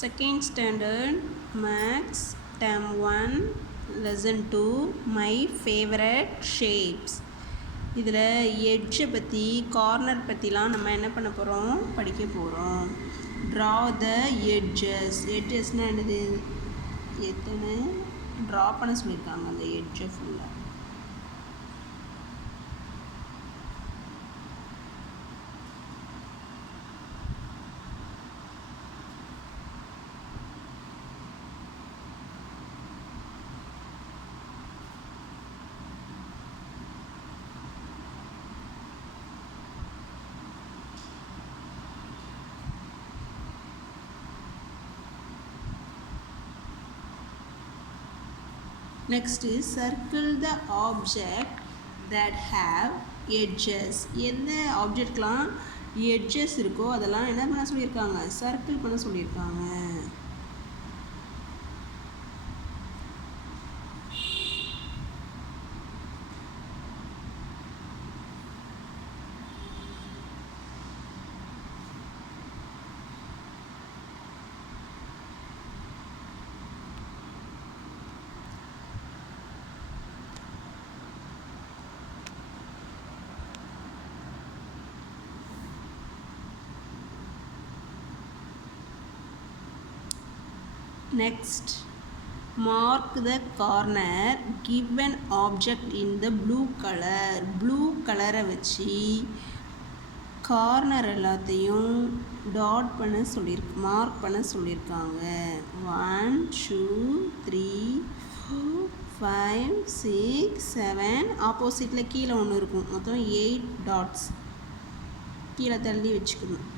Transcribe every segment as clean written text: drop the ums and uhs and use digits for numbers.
Second standard Maths Term 1 Lesson 2 My Favorite Shapes. இதில் எட்ஜை பற்றி corner பற்றிலாம் நம்ம என்ன பண்ண போகிறோம், படிக்க போகிறோம். ட்ரா த எட்ஜஸ்னால் என்னது, எத்தனை ட்ரா பண்ண சொல்லியிருக்காங்க அந்த எட்ஜை ஃபுல்லாக. Next is circle the object that have edges. எந்த ஆப்ஜெக்ட்லாம் எட்ஜஸ் இருக்கோ அதெல்லாம் என்ன பண்ண சொல்லியிருக்காங்க, சர்க்கிள் பண்ண சொல்லியிருக்காங்க. Next, mark the corner, give an object in the blue color. Blue color வச்சு கார்னர் எல்லாத்தையும் டாட் பண்ண சொல்லியிருக்கு, மார்க் பண்ண சொல்லியிருக்காங்க. 1 2 3 4 5 6 7. ஆப்போசிட்டில் கீழே ஒன்று இருக்கும், மொத்தம் 8 டாட்ஸ் கீழே தள்ளி வச்சுக்கணும்.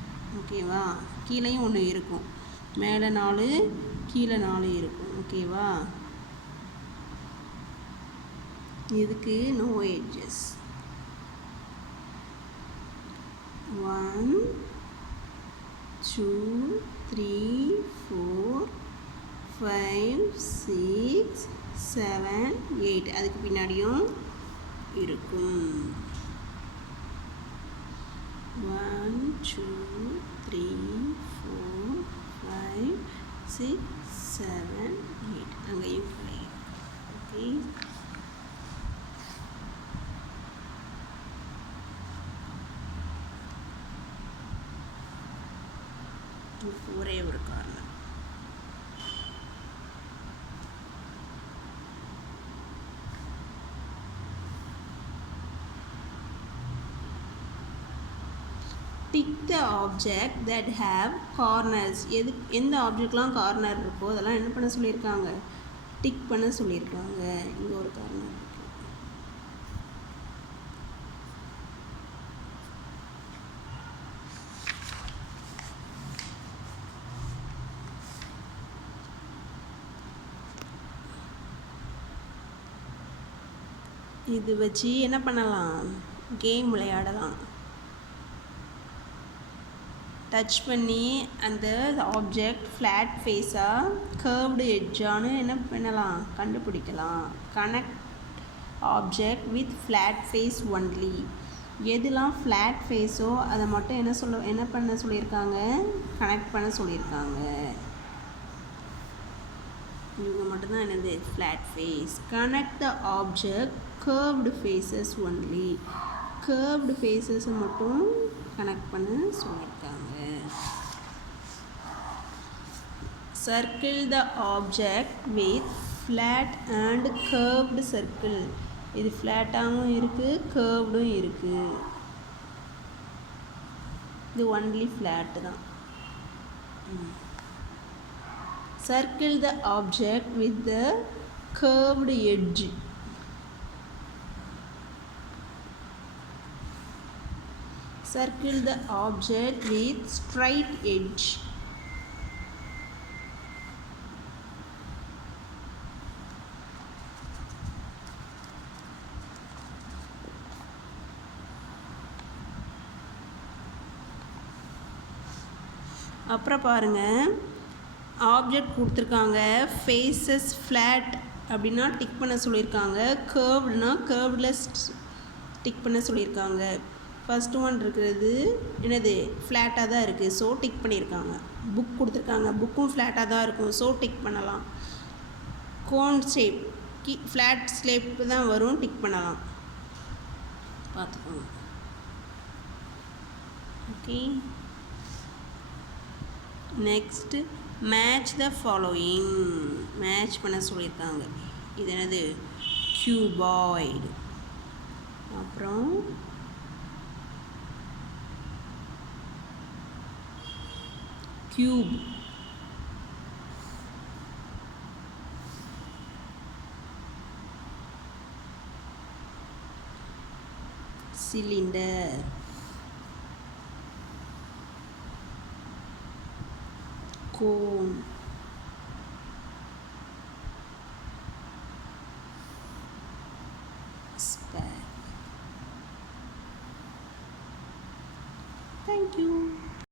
ஓகேவா, கீழேயும் ஒன்று இருக்கும், மேலே 4 கீழே 4 இருக்கும். ஓகேவா, இதுக்கு நோ எட்ஜஸ். 1 2 3 4 5 6 7 8 அதுக்கு பின்னாடியும் இருக்கும். 1 2 3 4 5 6 7 8 அங்கேயும் கிடையாது. ஓகே, ஒரே ஒரு காரணம். Tick the object that have corners. எந்த ஆப்ஜெக்ட்லாம் கார்னர் இருக்கோ அதெல்லாம் என்ன பண்ண சொல்லியிருக்காங்க, டிக் பண்ண சொல்லியிருக்காங்க. இங்கே ஒரு கார்னர் இருக்கு. இது வச்சு என்ன பண்ணலாம், கேம் விளையாடலாம். டச் பண்ணி அந்த ஆப்ஜெக்ட் ஃப்ளாட் ஃபேஸாக கர்வ்டு எட்ஜானு என்ன பண்ணலாம், கண்டுபிடிக்கலாம். Connect object with flat face only. எதுலாம் ஃப்ளாட் ஃபேஸோ அதை மட்டும் என்ன பண்ண சொல்லியிருக்காங்க, கனெக்ட் பண்ண சொல்லியிருக்காங்க. இவங்க மட்டும்தான் என்னது, flat face. Connect the object curved faces only. Curved ஃபேஸஸை மட்டும் கனெக்ட் பண்ண சொல்லியிருக்காங்க. Circle the object with flat and curved circle. இது ஃப்ளாட்டாகவும் இருக்குது, கர்வ்டும் இருக்குது. இது ஒன்லி ஃப்ளாட்டு தான். Circle the object with the curved edge. Circle the object with straight edge. அப்புறம் பாருங்கள், ஆப்ஜெக்ட் கொடுத்துருக்காங்க. ஃபேஸஸ் ஃப்ளாட் அப்படின்னா டிக் பண்ண சொல்லியிருக்காங்க. கர்வ்டுனா கர்வ்டில் டிக் பண்ண சொல்லியிருக்காங்க. ஃபஸ்ட்டு ஒன் இருக்கிறது என்னது, ஃப்ளாட்டாக தான் இருக்குது, ஸோ டிக் பண்ணியிருக்காங்க. புக் கொடுத்துருக்காங்க, புக்கும் ஃப்ளாட்டாக தான் இருக்கும், ஸோ டிக் பண்ணலாம். கோன் ஷேப் ஃப்ளாட் ஷேப் தான் வரும், டிக் பண்ணலாம். பார்த்துக்கோங்க. Okay, next match the following. Match பண்ண சொல்லியிருக்காங்க. இது என்னது? கியூபாய்டு. அப்புறம் cube, cylinder, cone, sphere. Thank you.